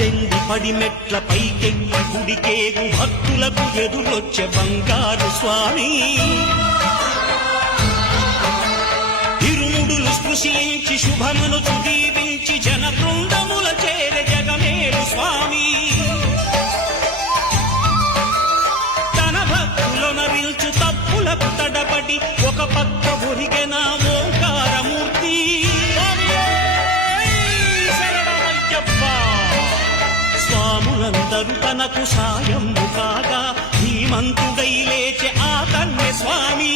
పద్దెనిమిది పడిమెట్ల పైకెక్కి గుడికేగు భక్తులకు ఎదురొచ్చే బంగారు స్వామి ఇరుముడులు స్పృశించి శుభమును దీవించి జన బృందముల చేరే జగమేలు స్వామి తన భక్తులొనరిల్చు తప్పులకు తడబడి ఒక పక్క ఒరిగెన ఓంకారమూర్తి స్వాములందరూ తనకు సాయము కాగా ధీమంతుడై లేచే ఆ కన్య స్వామి